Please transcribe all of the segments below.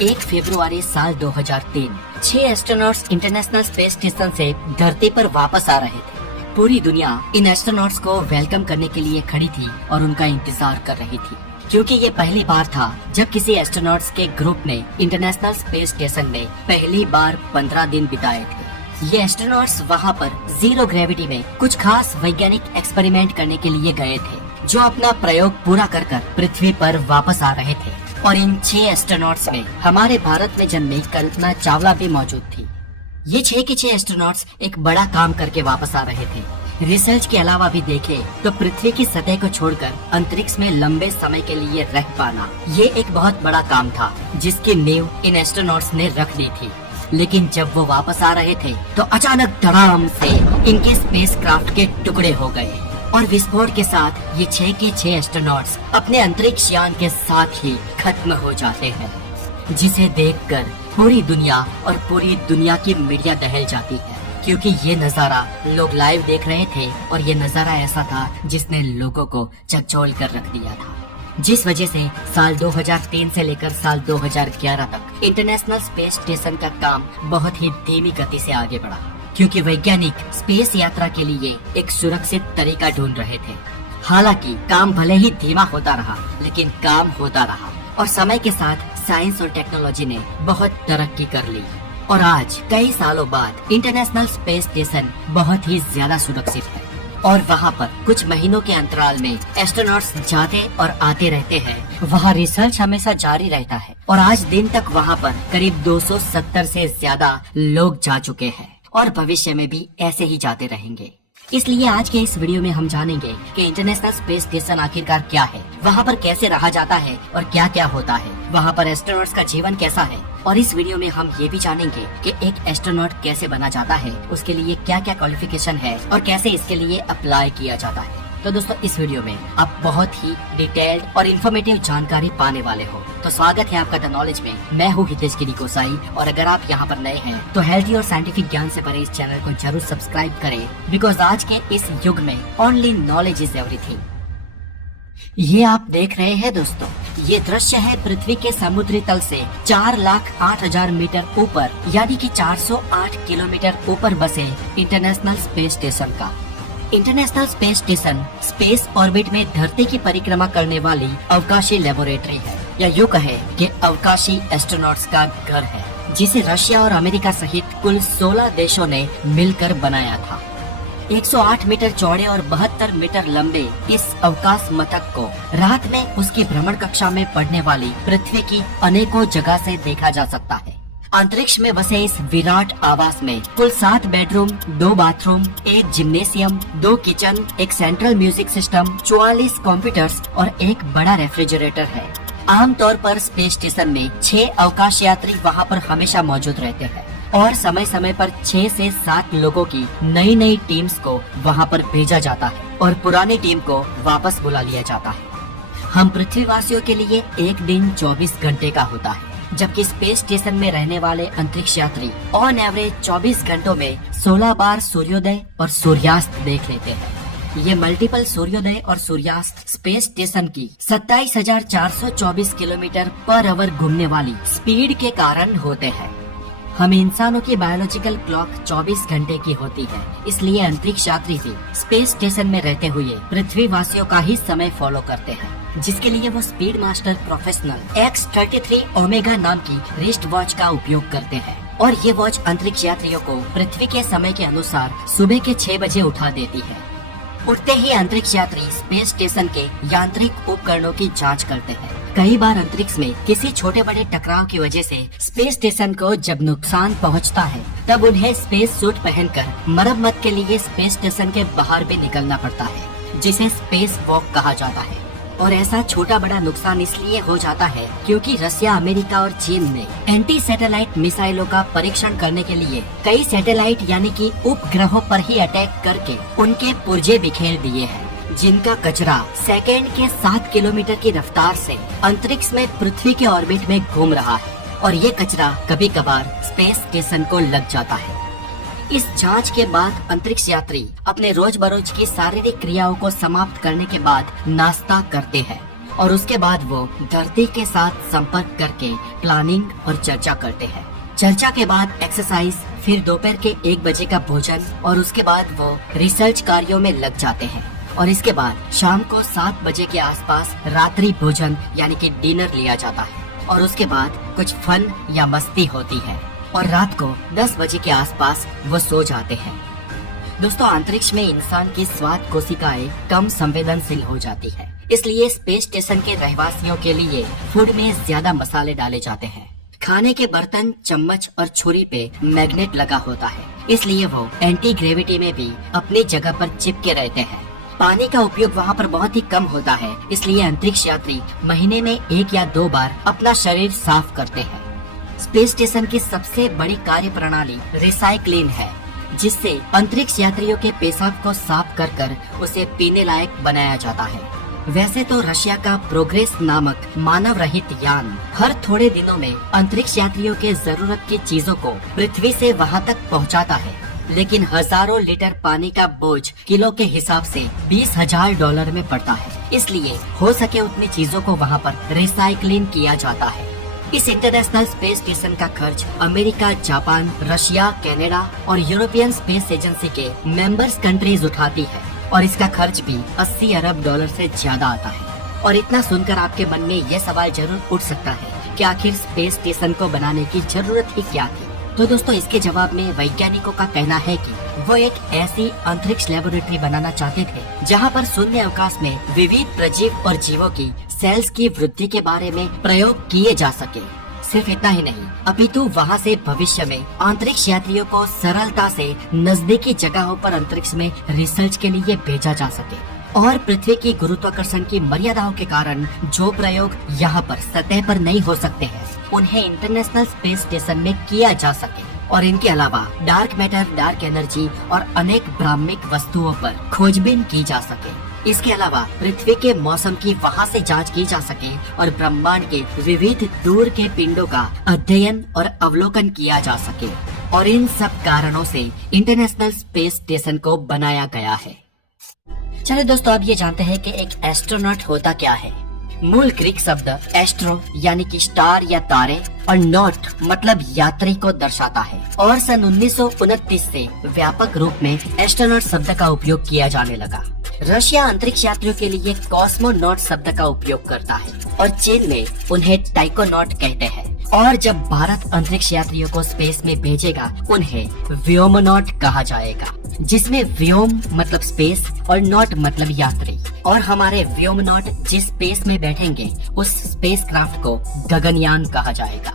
1 फरवरी साल 2003 6 astronauts international space station से धरती पर वापस आ रहे थे। पूरी दुनिया इन एस्ट्रोनॉट्स को वेलकम करने के लिए खड़ी थी और उनका इंतजार कर रही थी, क्योंकि ये पहली बार था जब किसी एस्ट्रोनॉट्स के ग्रुप ने इंटरनेशनल स्पेस स्टेशन में पहली बार 15 दिन बिताए थे। ये एस्ट्रोनॉट्स वहाँ पर जीरो ग्रेविटी में कुछ खास वैज्ञानिक एक्सपेरिमेंट करने के लिए गए थे, जो अपना प्रयोग पूरा कर पृथ्वी पर वापस आ रहे थे। और इन 6 एस्ट्रोनॉट्स में हमारे भारत में जन्मी कल्पना चावला भी मौजूद थी। ये 6 के 6 एस्ट्रोनॉट्स एक बड़ा काम करके वापस आ रहे थे। रिसर्च के अलावा भी देखे तो पृथ्वी की सतह को छोड़कर अंतरिक्ष में लंबे समय के लिए रह पाना, ये एक बहुत बड़ा काम था जिसकी नींव इन एस्ट्रोनॉट्स ने रख ली थी। लेकिन जब वो वापस आ रहे थे तो अचानक धड़ाम से इनके स्पेसक्राफ्ट के टुकड़े हो गए और विस्फोट के साथ ये 6 के 6 एस्ट्रोनॉट्स अपने अंतरिक्ष यान के साथ ही खत्म हो जाते हैं, जिसे देखकर पूरी दुनिया की मीडिया दहल जाती है, क्योंकि ये नजारा लोग लाइव देख रहे थे और ये नजारा ऐसा था जिसने लोगों को झकझोर कर रख दिया था। जिस वजह से साल 2003 से लेकर साल 2011 तक इंटरनेशनल स्पेस स्टेशन का काम बहुत ही धीमी गति से आगे बढ़ा, क्योंकि वैज्ञानिक स्पेस यात्रा के लिए एक सुरक्षित तरीका ढूंढ रहे थे। हालांकि काम भले ही धीमा होता रहा, लेकिन काम होता रहा और समय के साथ साइंस और टेक्नोलॉजी ने बहुत तरक्की कर ली और आज कई सालों बाद इंटरनेशनल स्पेस स्टेशन बहुत ही ज्यादा सुरक्षित है और वहाँ पर कुछ महीनों के अंतराल में एस्ट्रोनॉट्स जाते और आते रहते हैं। वहाँ रिसर्च हमेशा जारी रहता है और आज दिन तक वहाँ पर करीब 270 से ज्यादा लोग जा चुके हैं और भविष्य में भी ऐसे ही जाते रहेंगे। इसलिए आज के इस वीडियो में हम जानेंगे कि इंटरनेशनल स्पेस स्टेशन आखिरकार क्या है, वहाँ पर कैसे रहा जाता है और क्या क्या होता है, वहाँ पर एस्ट्रोनॉट्स का जीवन कैसा है। और इस वीडियो में हम ये भी जानेंगे कि एक एस्ट्रोनॉट कैसे बना जाता है, उसके लिए क्या क्या क्वालिफिकेशन है और कैसे इसके लिए अप्लाई किया जाता है। तो दोस्तों, इस वीडियो में आप बहुत ही डिटेल्ड और इन्फॉर्मेटिव जानकारी पाने वाले हो। तो स्वागत है आपका द नॉलेज में। मैं हूँ हितेश गिरी गोसाई और अगर आप यहाँ पर नए हैं तो हेल्थी और साइंटिफिक ज्ञान से भरे इस चैनल को जरूर सब्सक्राइब करें, बिकॉज आज के इस युग में ओनली नॉलेज इज एवरीथिंग। ये आप देख रहे हैं दोस्तों, ये दृश्य है पृथ्वी के समुद्री तल से 4,08,000 मीटर ऊपर यानी कि 408 किलोमीटर ऊपर बसे इंटरनेशनल स्पेस स्टेशन का। International space station space orbit में धरती की परिक्रमा करने वाली अवकाशी लेबोरेटरी है, या यूँ कहे कि अवकाशी एस्ट्रोनॉट्स का घर है, जिसे रशिया और अमेरिका सहित कुल 16 देशों ने मिलकर बनाया था। 108 मीटर चौड़े और 72 मीटर लंबे इस अवकाश मथक को रात में उसकी भ्रमण कक्षा में पड़ने वाली पृथ्वी की अनेकों जगह से देखा जा सकता है। अंतरिक्ष में बसे इस विराट आवास में कुल 7 बेडरूम, 2 बाथरूम, 1 जिम्नेशियम, 2 किचन, एक सेंट्रल म्यूजिक सिस्टम, 44 कंप्यूटर्स और एक बड़ा रेफ्रिजरेटर है। आमतौर पर स्पेस स्टेशन में 6 अवकाश यात्री वहाँ पर हमेशा मौजूद रहते हैं और समय समय पर 6 से 7 लोगों की नई टीम्स को वहाँ पर भेजा जाता है और पुरानी टीम को वापस बुला लिया जाता है। हम पृथ्वीवासियों के लिए एक दिन 24 घंटे का होता है, जबकि स्पेस स्टेशन में रहने वाले अंतरिक्ष यात्री ऑन एवरेज 24 घंटों में 16 बार सूर्योदय और सूर्यास्त देख लेते हैं। ये मल्टीपल सूर्योदय और सूर्यास्त स्पेस स्टेशन की 27,424 किलोमीटर पर आवर घूमने वाली स्पीड के कारण होते हैं। हम इंसानों की बायोलॉजिकल क्लॉक 24 घंटे की होती है, इसलिए अंतरिक्ष यात्री भी स्पेस स्टेशन में रहते हुए पृथ्वीवासियों का ही समय फॉलो करते हैं, जिसके लिए वो speed master professional X33 omega नाम की रिस्ट वॉच का उपयोग करते हैं और ये वॉच अंतरिक्ष यात्रियों को पृथ्वी के समय के अनुसार सुबह के 6 बजे उठा देती है। उठते ही अंतरिक्ष यात्री स्पेस स्टेशन के यांत्रिक उपकरणों की जांच करते हैं। कई बार अंतरिक्ष में किसी छोटे बड़े टकराव की वजह से स्पेस स्टेशन को जब नुकसान पहुंचता है, तब उन्हें स्पेस सूट पहनकर मरम्मत के लिए स्पेस स्टेशन के बाहर भी निकलना पड़ता है, जिसे स्पेस वॉक कहा जाता है। और ऐसा छोटा बड़ा नुकसान इसलिए हो जाता है क्योंकि रशिया, अमेरिका और चीन ने एंटी सैटेलाइट मिसाइलों का परीक्षण करने के लिए कई सैटेलाइट यानी कि उपग्रहों पर ही अटैक करके उनके पुर्जे बिखेर दिए हैं, जिनका कचरा सेकेंड के 7 किलोमीटर की रफ्तार से अंतरिक्ष में पृथ्वी के ऑर्बिट में घूम रहा है और ये कचरा कभी कभार स्पेस स्टेशन को लग जाता है। इस जांच के बाद अंतरिक्ष यात्री अपने रोज बरोज की शारीरिक क्रियाओं को समाप्त करने के बाद नाश्ता करते हैं और उसके बाद वो धरती के साथ संपर्क करके प्लानिंग और चर्चा करते हैं। चर्चा के बाद एक्सरसाइज, फिर दोपहर के 1 बजे का भोजन और उसके बाद वो रिसर्च कार्यों में लग जाते हैं। और इसके बाद शाम को 7 बजे के आसपास रात्रि भोजन यानी कि डिनर लिया जाता है और उसके बाद कुछ फन या मस्ती होती है और रात को 10 बजे के आसपास वो सो जाते हैं। दोस्तों, अंतरिक्ष में इंसान की स्वाद कोशिकाएं कम संवेदनशील हो जाती है, इसलिए स्पेस स्टेशन के रहवासियों के लिए फूड में ज्यादा मसाले डाले जाते हैं। खाने के बर्तन, चम्मच और छुरी पे मैग्नेट लगा होता है, इसलिए वो एंटी ग्रेविटी में भी अपनी जगह पर चिपके रहते हैं। पानी का उपयोग वहाँ पर बहुत ही कम होता है, इसलिए अंतरिक्ष यात्री महीने में 1 या 2 बार अपना शरीर साफ करते हैं। स्पेस स्टेशन की सबसे बड़ी कार्य प्रणाली रिसाइक्लिंग है, जिससे अंतरिक्ष यात्रियों के पेशाब को साफ कर कर उसे पीने लायक बनाया जाता है। वैसे तो रशिया का प्रोग्रेस नामक मानव रहित यान हर थोड़े दिनों में अंतरिक्ष यात्रियों के जरूरत की चीजों को पृथ्वी से वहां तक पहुंचाता है, लेकिन हजारों लीटर पानी का बोझ किलो के हिसाब से $20,000 में पड़ता है, इसलिए हो सके उतनी चीजों को वहाँ पर रिसाइकलिंग किया जाता है। इस इंटरनेशनल स्पेस स्टेशन का खर्च अमेरिका, जापान, रशिया, कनाडा और यूरोपियन स्पेस एजेंसी के मेंबर्स कंट्रीज उठाती है और इसका खर्च भी $80 अरब से ज्यादा आता है। और इतना सुनकर आपके मन में ये सवाल जरूर उठ सकता है कि आखिर स्पेस स्टेशन को बनाने की जरूरत ही क्या थी। तो दोस्तों, इसके जवाब में वैज्ञानिकों का कहना है कि वो एक ऐसी अंतरिक्ष लेबोरेटरी बनाना चाहते थे जहां पर शून्य अवकाश में विविध प्रजीव और जीवों की सेल्स की वृद्धि के बारे में प्रयोग किए जा सके। सिर्फ इतना ही नहीं, अपितु वहां से भविष्य में अंतरिक्ष यात्रियों को सरलता से नजदीकी जगहों पर अंतरिक्ष में रिसर्च के लिए भेजा जा सके और पृथ्वी की गुरुत्वाकर्षण की मर्यादाओं के कारण जो प्रयोग यहाँ पर सतह पर नहीं हो सकते हैं, उन्हें इंटरनेशनल स्पेस स्टेशन में किया जा सके। और इनके अलावा डार्क मैटर, डार्क एनर्जी और अनेक ब्राह्मिक वस्तुओं पर खोजबीन की जा सके। इसके अलावा पृथ्वी के मौसम की वहाँ से जांच की जा सके और ब्रह्मांड के विविध दूर के पिंडों का अध्ययन और अवलोकन किया जा सके। और इन सब कारणों से इंटरनेशनल स्पेस स्टेशन को बनाया गया है। चलिए दोस्तों, अब ये जानते हैं कि एक एस्ट्रोनॉट होता क्या है। मूल ग्रीक शब्द एस्ट्रो यानी कि स्टार या तारे और नॉट मतलब यात्री को दर्शाता है और सन 1929 से व्यापक रूप में एस्ट्रोनॉट शब्द का उपयोग किया जाने लगा। रशिया अंतरिक्ष यात्रियों के लिए कॉस्मोनॉट शब्द का उपयोग करता है और चीन में उन्हें टाइकोनॉट कहते हैं। और जब भारत अंतरिक्ष यात्रियों को स्पेस में भेजेगा, उन्हें व्योमनॉट कहा जाएगा, जिसमें व्योम मतलब स्पेस और नॉट मतलब यात्री। और हमारे व्योमनॉट जिस स्पेस में बैठेंगे, उस स्पेस क्राफ्ट को गगनयान कहा जाएगा।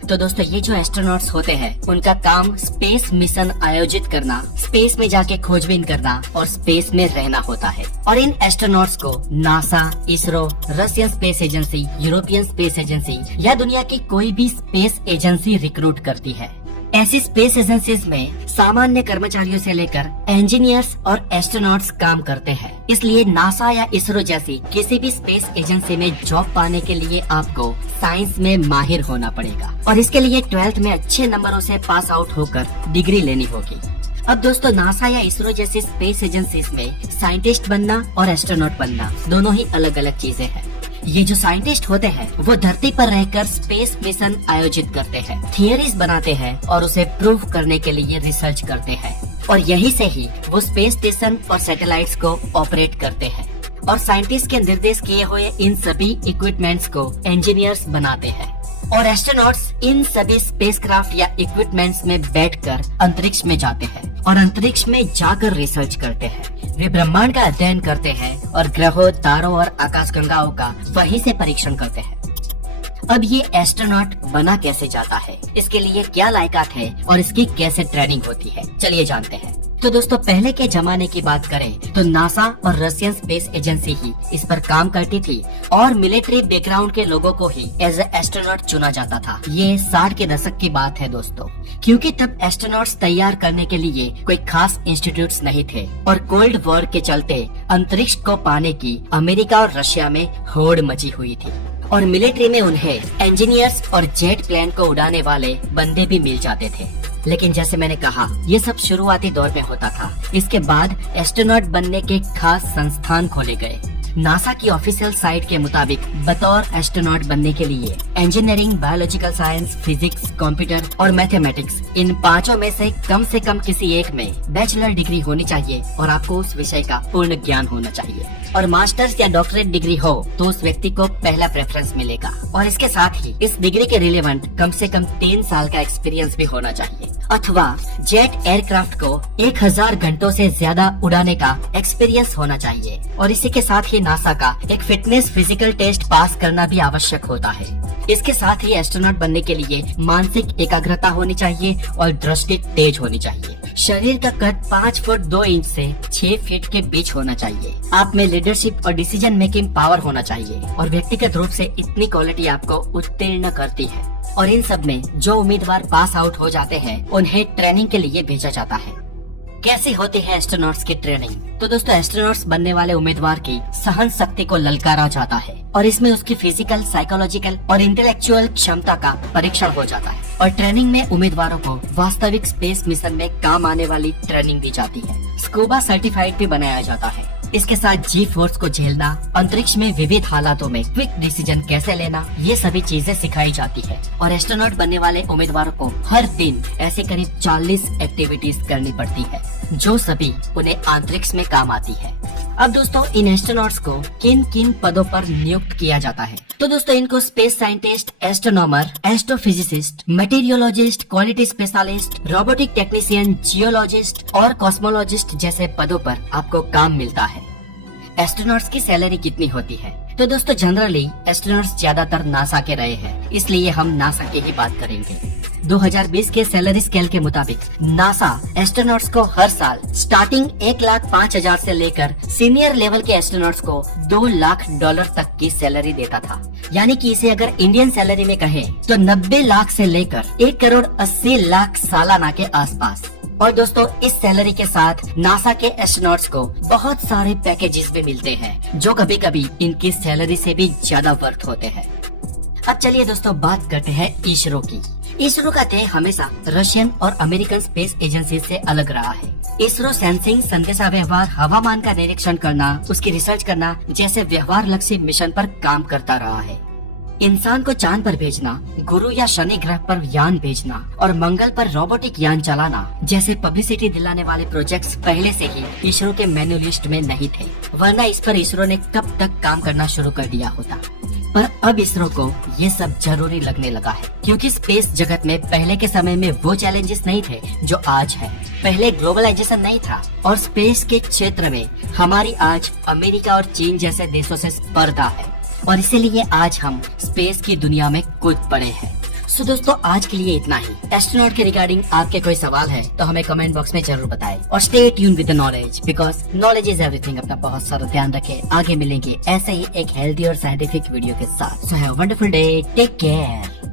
तो दोस्तों, ये जो एस्ट्रोनॉट्स होते हैं, उनका काम स्पेस मिशन आयोजित करना, स्पेस में जाके खोजबीन करना और स्पेस में रहना होता है। और इन एस्ट्रोनॉट्स को NASA, ISRO, Russian space agency, European space agency या दुनिया की कोई भी स्पेस एजेंसी रिक्रूट करती है। ऐसी स्पेस एजेंसीज में सामान्य कर्मचारियों से लेकर इंजीनियर्स और एस्ट्रोनॉट्स काम करते हैं। इसलिए नासा या इसरो जैसी किसी भी स्पेस एजेंसी में जॉब पाने के लिए आपको साइंस में माहिर होना पड़ेगा और इसके लिए 12th में अच्छे नंबरों से पास आउट होकर डिग्री लेनी होगी। अब दोस्तों, नासा या इसरो जैसी स्पेस एजेंसीज में साइंटिस्ट बनना और एस्ट्रोनॉट बनना दोनों ही अलग अलग चीजें हैं। ये जो साइंटिस्ट होते हैं, वो धरती पर रहकर स्पेस मिशन आयोजित करते हैं, थियरीज बनाते हैं और उसे प्रूव करने के लिए रिसर्च करते हैं और यही से ही वो स्पेस स्टेशन और सैटेलाइट्स को ऑपरेट करते हैं। और साइंटिस्ट के निर्देश किए हुए इन सभी इक्विपमेंट्स को इंजीनियर्स बनाते हैं और एस्ट्रोनॉट्स इन सभी स्पेसक्राफ्ट या इक्विपमेंट्स में बैठकर अंतरिक्ष में जाते हैं और अंतरिक्ष में जाकर रिसर्च करते हैं। वे ब्रह्मांड का अध्ययन करते हैं और ग्रहों, तारों और आकाशगंगाओं का वहीं से परीक्षण करते हैं। अब ये एस्ट्रोनॉट बना कैसे जाता है, इसके लिए क्या लायकात है और इसकी कैसे ट्रेनिंग होती है, चलिए जानते हैं। तो दोस्तों, पहले के जमाने की बात करें तो नासा और रशियन स्पेस एजेंसी ही इस पर काम करती थी और मिलिट्री बैकग्राउंड के लोगों को ही एज ए एस्ट्रोनॉट चुना जाता था। ये 60 के दशक की बात है दोस्तों, क्योंकि तब एस्ट्रोनॉट्स तैयार करने के लिए कोई खास इंस्टीट्यूट्स नहीं थे और कोल्ड वॉर के चलते अंतरिक्ष को पाने की अमेरिका और रशिया में होड़ मची हुई थी और मिलिट्री में उन्हें इंजीनियर्स और जेट प्लेन को उड़ाने वाले बंदे भी मिल जाते थे। लेकिन जैसे मैंने कहा, ये सब शुरुआती दौर में होता था। इसके बाद एस्ट्रोनॉट बनने के खास संस्थान खोले गए। नासा की ऑफिशियल साइट के मुताबिक बतौर एस्ट्रोनॉट बनने के लिए engineering, biological science, physics, computer और मैथमेटिक्स इन पांचों में से कम किसी एक में बैचलर डिग्री होनी चाहिए और आपको उस विषय का पूर्ण ज्ञान होना चाहिए। और मास्टर्स या डॉक्टरेट डिग्री हो तो उस व्यक्ति को पहला प्रेफरेंस मिलेगा। और इसके साथ ही इस डिग्री के रिलेवेंट कम से कम 3 साल का एक्सपीरियंस भी होना चाहिए, अथवा जेट एयरक्राफ्ट को 1000 घंटों से ज्यादा उड़ाने का एक्सपीरियंस होना चाहिए। और इसी के साथ ही नासा का एक फिटनेस फिजिकल टेस्ट पास करना भी आवश्यक होता है। इसके साथ ही एस्ट्रोनॉट बनने के लिए मानसिक एकाग्रता होनी चाहिए और दृष्टि तेज होनी चाहिए। शरीर का कद 5 फुट 2 इंच से 6 फीट के बीच होना चाहिए। आप में लीडरशिप और डिसीजन मेकिंग पावर होना चाहिए और व्यक्तिगत रूप से इतनी क्वालिटी आपको उत्तीर्ण करती है। और इन सब में जो उम्मीदवार पास आउट हो जाते हैं उन्हें ट्रेनिंग के लिए भेजा जाता है। कैसे होती है एस्ट्रोनॉट्स की ट्रेनिंग? तो दोस्तों, एस्ट्रोनॉट्स बनने वाले उम्मीदवार की सहन शक्ति को ललकारा जाता है और इसमें उसकी फिजिकल, साइकोलॉजिकल और इंटेलेक्चुअल क्षमता का परीक्षण हो जाता है। और ट्रेनिंग में उम्मीदवारों को वास्तविक स्पेस मिशन में काम आने वाली ट्रेनिंग दी जाती है। स्कूबा सर्टिफाइड भी बनाया जाता है। इसके साथ जी फोर्स को झेलना, अंतरिक्ष में विविध हालातों में क्विक डिसीजन कैसे लेना, ये सभी चीजें सिखाई जाती है। और एस्ट्रोनॉट बनने वाले उम्मीदवारों को हर दिन ऐसे करीब 40 एक्टिविटीज करनी पड़ती है जो सभी उन्हें अंतरिक्ष में काम आती है। अब दोस्तों, इन एस्ट्रोनॉट्स को किन किन पदों पर नियुक्त किया जाता है? तो दोस्तों, इनको space scientist, astronomer, astrophysicist, materiologist, quality specialist, robotic technician, geologist और कॉस्मोलॉजिस्ट जैसे पदों पर आपको काम मिलता है। एस्ट्रोनॉट्स की सैलरी कितनी होती है? तो दोस्तों, जनरली एस्ट्रोनॉट्स ज्यादातर नासा के रहे हैं, इसलिए हम नासा की ही बात करेंगे। 2020 के सैलरी स्केल के मुताबिक नासा एस्ट्रोनॉट्स को हर साल स्टार्टिंग $1,05,000 से लेकर सीनियर लेवल के एस्ट्रोनॉट्स को $2 लाख तक की सैलरी देता था। यानी कि इसे अगर इंडियन सैलरी में कहें तो 90 लाख से लेकर 1,80,00,000 सालाना के आसपास। और दोस्तों, इस सैलरी के साथ नासा के एस्ट्रोनॉट्स को बहुत सारे पैकेजेस भी मिलते हैं जो कभी कभी इनकी सैलरी से भी ज्यादा वर्थ होते हैं। अब चलिए दोस्तों, बात करते हैं इसरो की। इसरो का ध्येय हमेशा रशियन और अमेरिकन स्पेस एजेंसी से अलग रहा है। इसरो सेंसिंग, संदेशा व्यवहार, हवामान का निरीक्षण करना, उसकी रिसर्च करना जैसे व्यवहार लक्षी मिशन पर काम करता रहा है। इंसान को चांद पर भेजना, गुरु या शनि ग्रह पर यान भेजना और मंगल पर रोबोटिक यान चलाना जैसे पब्लिसिटी दिलाने वाले प्रोजेक्ट्स पहले से ही इसरो के मेन्यू लिस्ट में नहीं थे, वरना इस पर इसरो ने कब तक काम करना शुरू कर दिया होता। पर अब इसरो को ये सब जरूरी लगने लगा है, क्योंकि स्पेस जगत में पहले के समय में वो चैलेंजेस नहीं थे जो आज है। पहले ग्लोबलाइजेशन नहीं था और स्पेस के क्षेत्र में हमारी आज अमेरिका और चीन जैसे देशों से स्पर्धा है और इसीलिए आज हम स्पेस की दुनिया में कूद पड़े हैं। सो दोस्तों, आज के लिए इतना ही। एस्ट्रोनॉट के रिगार्डिंग आपके कोई सवाल है तो हमें कमेंट बॉक्स में जरूर बताएं और stay tune with the knowledge, because knowledge is everything. अपना बहुत सारा ध्यान रखें। आगे मिलेंगे ऐसे ही एक हेल्दी और साइंटिफिक वीडियो के साथ। So have a wonderful day, take care.